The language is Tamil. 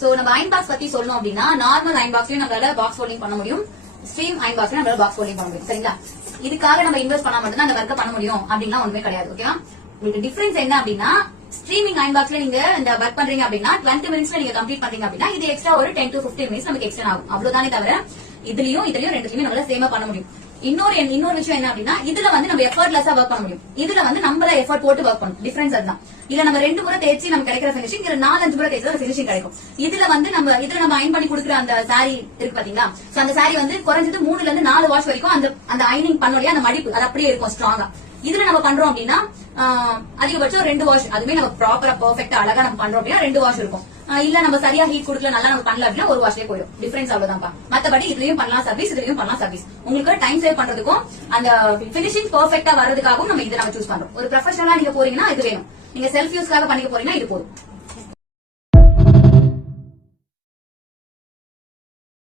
சோ நம்ம அயன் பாக்ஸ் பத்தி சொல்லணும் அப்படின்னா நார்மல் அயன் பாக்ஸ்லயும் நம்மளால பாக்ஸ் ஃபோல்டிங் பண்ண முடியும், ஸ்ட்ரீம் அயன் பாக்ஸ்லயும் நம்மளால பாக்ஸ் ஃபோல்டிங் பண்ண முடியும். சரிங்களா? இதுக்காக நம்ம இன்வெஸ்ட் பண்ணா மட்டும் தான் அந்த ஒர்க் பண்ண முடியும் அப்படின்னா ஒண்ணுமே கிடையாது. ஓகேவா? உங்களுக்கு டிஃபரன்ஸ் என்ன அப்படின்னா ஸ்ட்ரீமிங் அயன் பாக்ஸ்ல நீங்க இந்த ஒர்க் பண்றீங்க அப்படின்னா 20 மினிட்ஸ்ல நீங்க கம்ப்ளீட் பண்றீங்க அப்படின்னா இது எக்ஸ்ட்ரா ஒரு 10 to 15 மினிட்ஸ் நமக்கு எக்ஸ்டெண்ட் ஆகும். அவ்வளவுதானே தவிர இதுலயும் ரெண்டுலயுமே நம்மளால சேமா பண்ண முடியும். இன்னொரு விஷயம் என்ன அப்படின்னா இதுல வந்து நம்ம எஃபர்ட்லெஸ்ஸா ஒர்க் பண்ண முடியும். இதுல வந்து நம்மள எஃபர்ட் போட்டு ஒர்க் பண்ணணும். டிஃபரன்ஸ் அதுதான். இல்ல நம்ம 2 முறை தேய்ச்சி நமக்கு கிடைக்கிற பினிஷிங், இதுல 4-5 முறை தேய்ச்சா பினிஷிங் கிடைக்கும். இதுல வந்து நம்ம அயன் பண்ணி கொடுக்குற அந்த சாரி இருக்கு பாத்தீங்களா? சோ அந்த சாரி வந்து குறைஞ்சது 3ல இருந்து 4 வாஷ் வரைக்கும் அந்த அயனிங் பண்ணோடய அந்த மடிப்பு அது அப்படியே இருக்கும் ஸ்ட்ராங்கா. இதுல நம்ம பண்றோம் அப்படின்னா அதிகபட்சம் 2 வாஷ், அதுவே நம்ம ப்ராப்பரா பெர்ஃபெக்ட்டா அழகா நம்ம பண்றோம் அப்படின்னா 2 வாஷ் இருக்கும். இல்ல நம்ம சரியா ஹீட் கொடுக்கல, நல்லா நம்ம பண்ணல அப்படின்னா 1 வாஷ்லயே போயிடும். டிஃபரன்ஸ் அவ்வளவுதான்ப்பா. மத்தபடி இதுலயும் பண்ணலாம் சர்வீஸ், இதுலயும் பண்ணலாம் சர்வீஸ். உங்களுக்கு டைம் சேவ் பண்றதுக்கும் அந்த பினிஷிங் பெர்ஃபெக்ட்டா வர்றதுக்காகவும் நம்ம இதை சூஸ் பண்றோம். ஒரு ப்ரொஃபஷனலா நீங்க போறீங்கன்னா இது வேணும். நீங்க செல்ஃப் யூஸ்க்காக பண்ணிக்க போறீங்கன்னா இது போதும்.